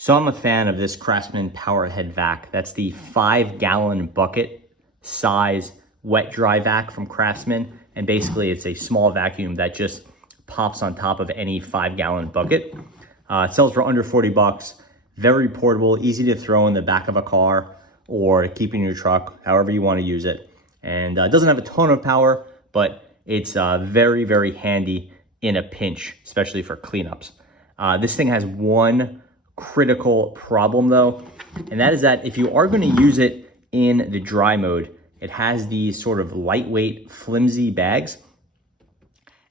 So I'm a fan of this Craftsman Powerhead vac. That's the 5-gallon bucket size wet dry vac from Craftsman. And basically it's a small vacuum that just pops on top of any 5-gallon bucket. It sells for under 40 bucks. Very portable, easy to throw in the back of a car or keep in your truck, however you want to use it. And it doesn't have a ton of power, but it's very, very handy in a pinch, especially for cleanups. This thing has one critical problem though, and that is that if you are going to use it in the dry mode, it has these sort of lightweight, flimsy bags,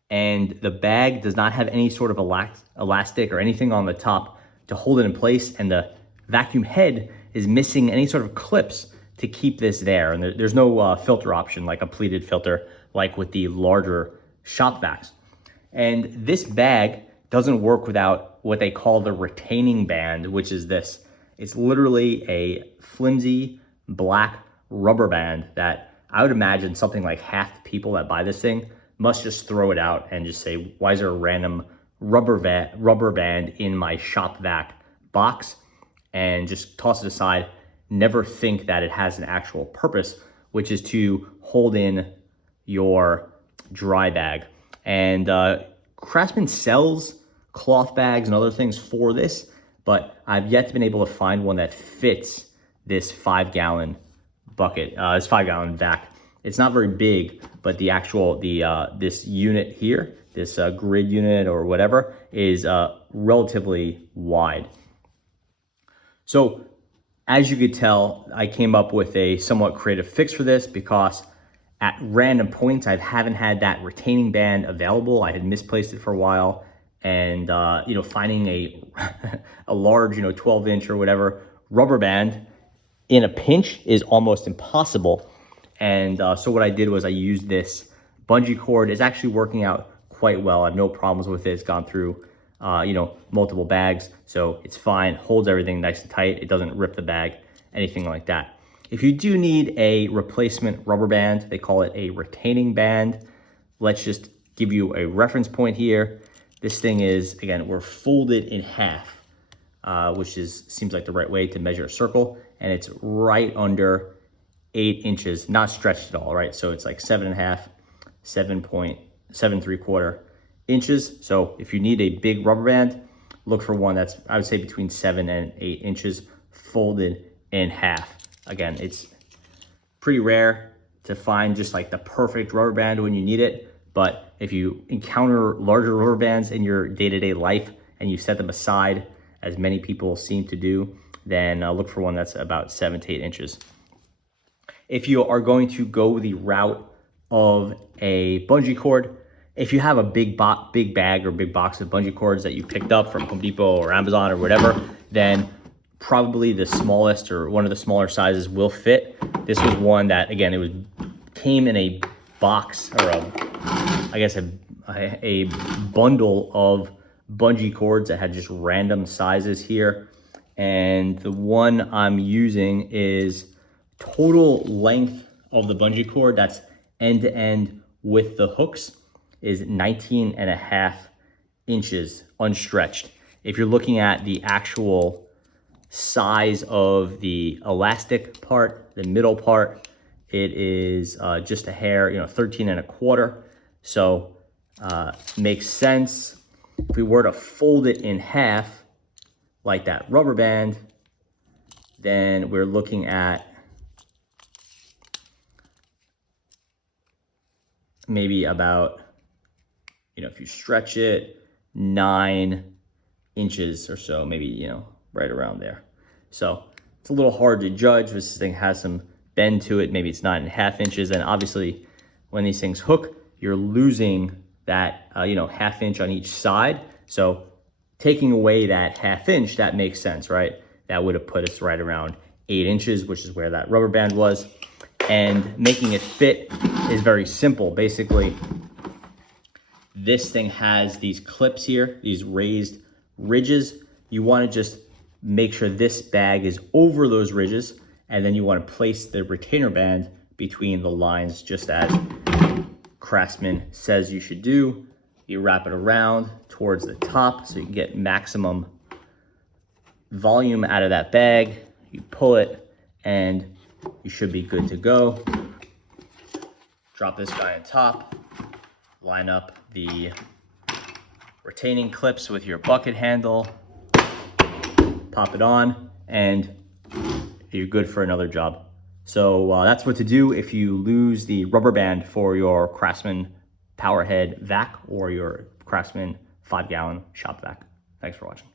and the bag does not have any sort of elastic or anything on the top to hold it in place, and the vacuum head is missing any sort of clips to keep this there, and there's no filter option like a pleated filter like with the larger shop vacs. And this bag doesn't work without what they call the retaining band, which is this. It's literally a flimsy black rubber band that I would imagine something like half the people that buy this thing must just throw it out and just say, why is there a random rubber band in my shop vac box? And just toss it aside, never think that it has an actual purpose, which is to hold in your dry bag. And Craftsman sells cloth bags and other things for this, but I've yet to been able to find one that fits this 5-gallon bucket, this 5-gallon vac. It's not very big, but the actual, this unit here, this grid unit or whatever, is relatively wide. So as you could tell, I came up with a somewhat creative fix for this because at random points, I haven't had that retaining band available. I had misplaced it for a while, and finding a a large 12-inch or whatever rubber band in a pinch is almost impossible. And so what I did was I used this bungee cord. It's actually working out quite well. I have no problems with it. It's gone through multiple bags, so it's fine. Holds everything nice and tight. It doesn't rip the bag, anything like that. If you do need a replacement rubber band, they call it a retaining band. Let's just give you a reference point here. This thing is, again, we're folded in half, which seems like the right way to measure a circle, and it's right under 8 inches, not stretched at all, right? So it's like 7.5, 7.775 inches. So if you need a big rubber band, look for one that's, I would say, between 7 and 8 inches, folded in half. Again, it's pretty rare to find just like the perfect rubber band when you need it. But if you encounter larger rubber bands in your day-to-day life and you set them aside, as many people seem to do, then look for one that's about 7 to 8 inches. If you are going to go the route of a bungee cord, if you have a big bag or big box of bungee cords that you picked up from Home Depot or Amazon or whatever, then probably the smallest or one of the smaller sizes will fit. This was one that, again, came in a box, or a bundle of bungee cords that had just random sizes here. And the one I'm using is total length of the bungee cord, that's end to end with the hooks, is 19.5 inches unstretched. If you're looking at the actual size of the elastic part, the middle part, it is just a hair, 13.25. So makes sense. If we were to fold it in half like that rubber band, then we're looking at maybe about, if you stretch it, 9 inches or so, maybe, right around there. So it's a little hard to judge. This thing has some bend to it. Maybe it's 9.5 inches. And obviously when these things hook, you're losing that, half inch on each side. So taking away that half inch, that makes sense, right? That would have put us right around 8 inches, which is where that rubber band was. And making it fit is very simple. Basically, this thing has these clips here, these raised ridges. You want to just make sure this bag is over those ridges, and then you want to place the retainer band between the lines, just as Craftsman says you should do. You wrap it around towards the top so you can get maximum volume out of that bag, you pull it, and you should be good to go. Drop this guy on top, line up the retaining clips with your bucket handle, pop it on, and you're good for another job. So that's what to do if you lose the rubber band for your Craftsman Powerhead vac or your Craftsman 5-gallon shop vac. Thanks for watching.